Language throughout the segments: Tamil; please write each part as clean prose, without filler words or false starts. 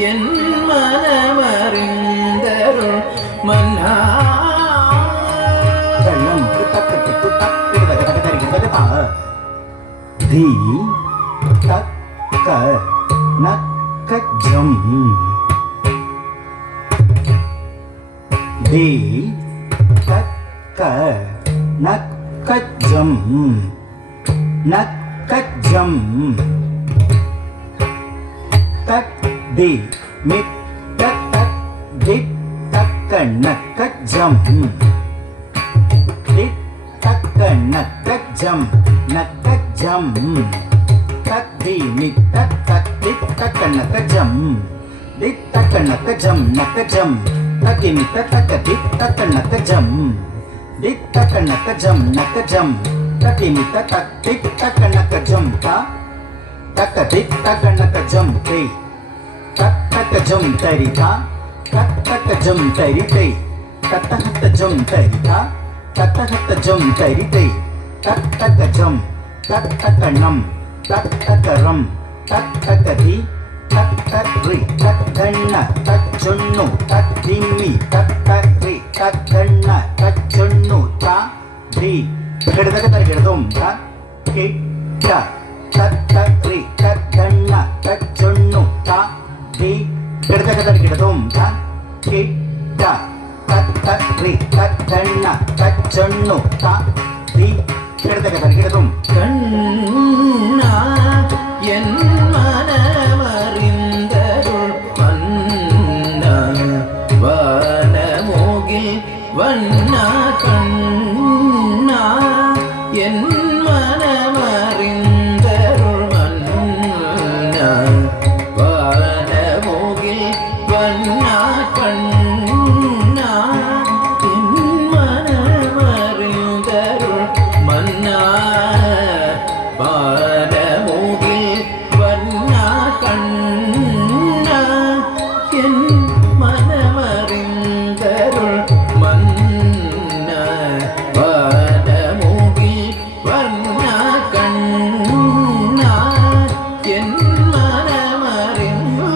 என் மனமறிந்தருள் மன்னா தி தக்க நக்கஜம் தி தக்க நக்கஜம் நக்கஜம் தக் தி மித் தக் தி தக்க நக்கஜம் தி தக்க நக்கஜம் நக்கஜம் தக் தி மித் தக் தி தக்க நக்கஜம் தி தக்க நக்கஜம் நக்கஜம் தக் தி மித் தக்க தி தக்க நக்கஜம் தி தக்க நக்கஜம் நக்கஜம் தக் தி மித் தக் தி தக்க நக்கஜம் தா தக்க தி தக்க நக்கஜம் தே தக் தக்க ஜம் தரி தா தக் தக்க ஜம் தரி தே தத்த ஹத்த ஜம் தரி தா தத்த ஹத்த ஜம் தரி தே தக் தக்க ஜம் தக் தக்க நம் தக் தக்க ரம் தக் தக்க தி தக் தக் ரி தக் தன்ன தக் சொன்னு தக் திம்மி தக் தக் ரி தக் தன்ன தக் சொன்னு தா தி கிடதக தரிகிடதும் தா கே ட தக் தக் ரி தக் தன்ன தக் சொன்னு தா தி கிடதக தரிகிடதும் தா கே ட தக் தக் ரி தக் தன்ன தக் சொன்னு தா தி கிடதக தரிகிடதும் கண்ணா என் மனமறிந்தருள் மன்னா வானமோகில் வண்ணா கண்ணா என் மனமறிந்தருள் மன்னா வானமோகில் வண்ணா கண்ணா என் மனமறிந்தருள் மன்னா வானமோகில் வண்ணா கண்ணா என் மனமறிந்தருள் மன்னா வானமோகில் வண்ணா கண்ணா என் மனமறிந்தருள்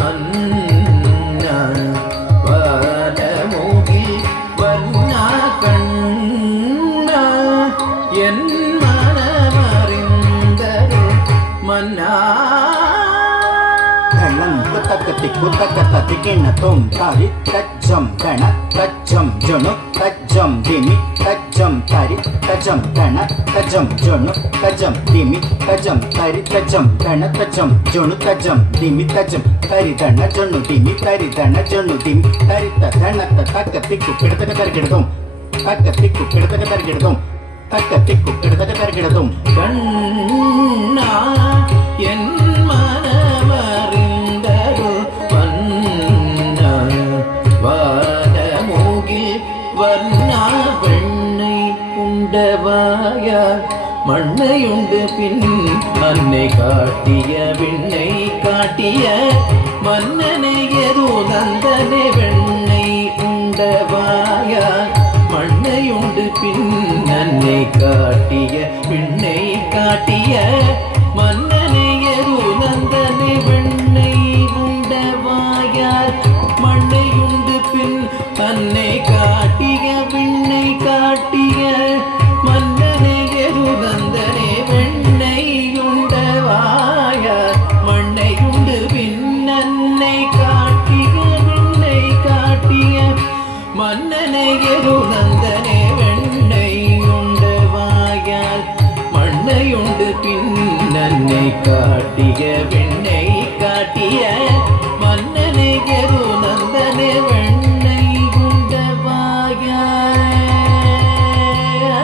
மன்னா வானமோகில் வண்ணா கண்ணா என் மனமறிந்தருள் மன்னா கண்ணன் குத்தக்கத்தி குத்தக்கத்த திக்கின தோம் தாரி தஜ்ஜம் கண தஜ்ஜம் ஜொனு தஜ்ஜம் திமி தஜ்ஜம் தரி தஜம் கண தஜம் ஜொனு தஜம் திமி தஜம் தரி தஜம் கண தஜம் ஜொனு தஜம் திமி தஜம் தரி தண ஜொனு திமி தரி தண ஜொனு திமி தரி தண தக்க திக்கு கிடத்தக்க தருகிடதும் தக்க திக்கு கிடத்தக்க தருகிடதும் தக்க திக்கு கிடத்தக்க தருகிடதும் கண்ணா என் மனமறிந்தருள் மன்னா வானமோகில் வண்ணா வெண்ணை உண்டவாயார் மண்ணையுண்டு பின் மண்ணை காட்டிய விண்ணை காட்டிய மன்னனை எதோ நந்தனை வெண்ணை உண்டவாயார் மண்ணையுண்டு பின் நன்னை காட்டிய விண்ணை காட்டிய மன்னனை எது நந்தனை வெண்ணை உண்டவாயார் மண்ணையுண்டு பின் அன்னை காட்டிய விண்ணை காட்டிய மன்னனை எது நந்தனை வெண்ணை உண்டவாயார் மண்ணையுண்டு பின் அன்னை காட்டிய விண்ணை காட்டிய மன்னனை எது நந்தனை வெண்ணை உண்டவாயார் மண்ணையுண்டு பின் நன்னை காட்டிய வெண்ணை காட்டிய மன்னனை எது நந்தனை வெண்ணை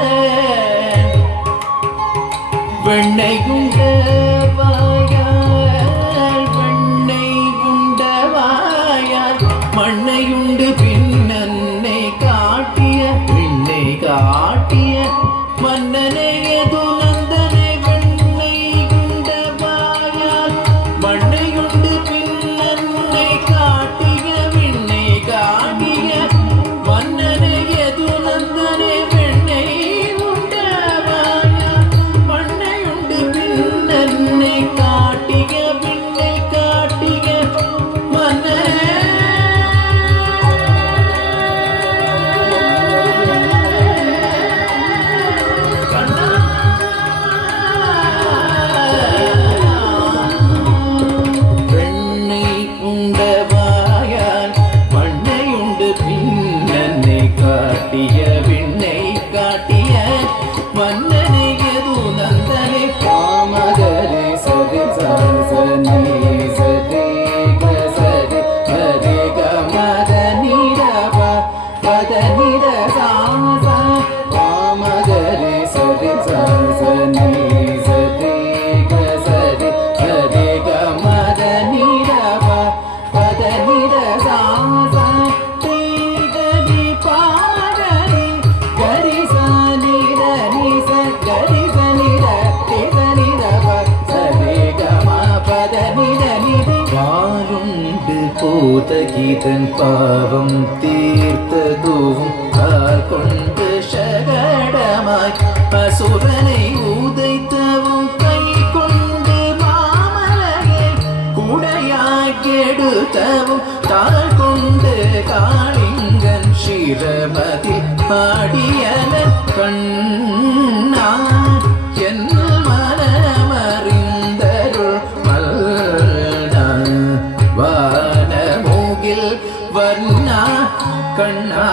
உண்டவாயார் வெண்ணை உண்டவாயார் வெண்ணை உண்டவாயார் மண்ணையுண்டு பின் நன்னை காட்டிய விண்ணை காட்டிய மன்னனை எது நந்தனை வெண்ணை உண்டவாயார் மண்ணையுண்டு பின் பூதகீதன் பாவம் தீர்த்ததுவும் கால் கொண்டு சகடமாய் அசுரனை உதைத்தவும் கை கொண்டு மாமலையை குடையாய் கெடுத்தவும் தாழ் கொண்டு காளிங்கன் சிரமதி ஆடியனன் கண்ணா என் மனமறிந்தருள் மல்னா வானமூகில் வர்ணா கண்ணா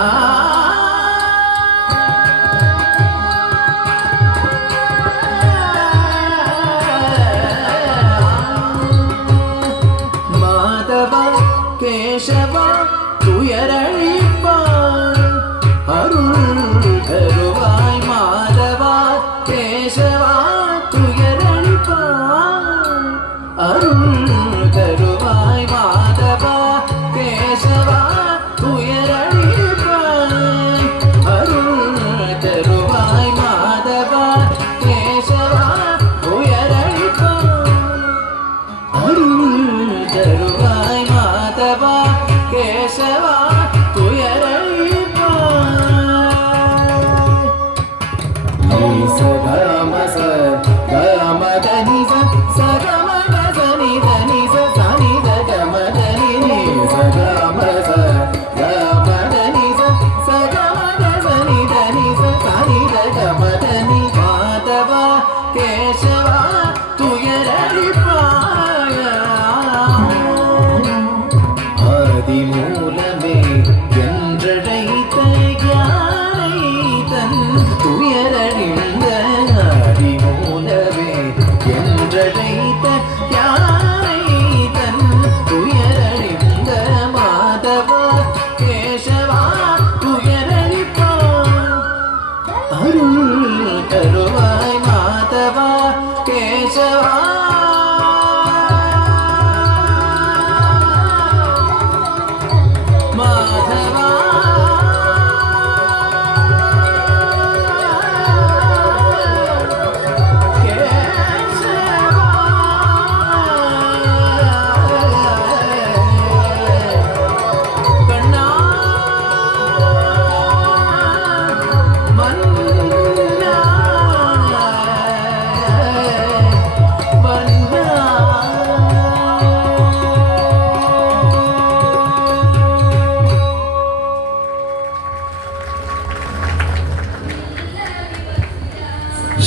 மாதவா கேசவா துயரழிப்பாய் அருள் தருவாய் மாதவா கேசவா துயரழிப்பாய் அருள் தருவாய் மாதவா கேசவா துயரழிப்பாய் அருள் தருவாய் மாதவா கேசவா துயரழிப்பாய் அருள் தருவாய் மாதவா கேசவா மூலமே என்றழைத்த யானை தன் துயரழிந்த மூலமே என்றழைத்த யானை தன் துயரழிந்த மாதவா கேசவா துயரழிப்பாய் அருள் தருவாய் மாதவா கேசவா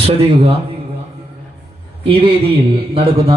ശ്രദ്ധിക്കുക ഈ വേദിയിൽ നടക്കുന്ന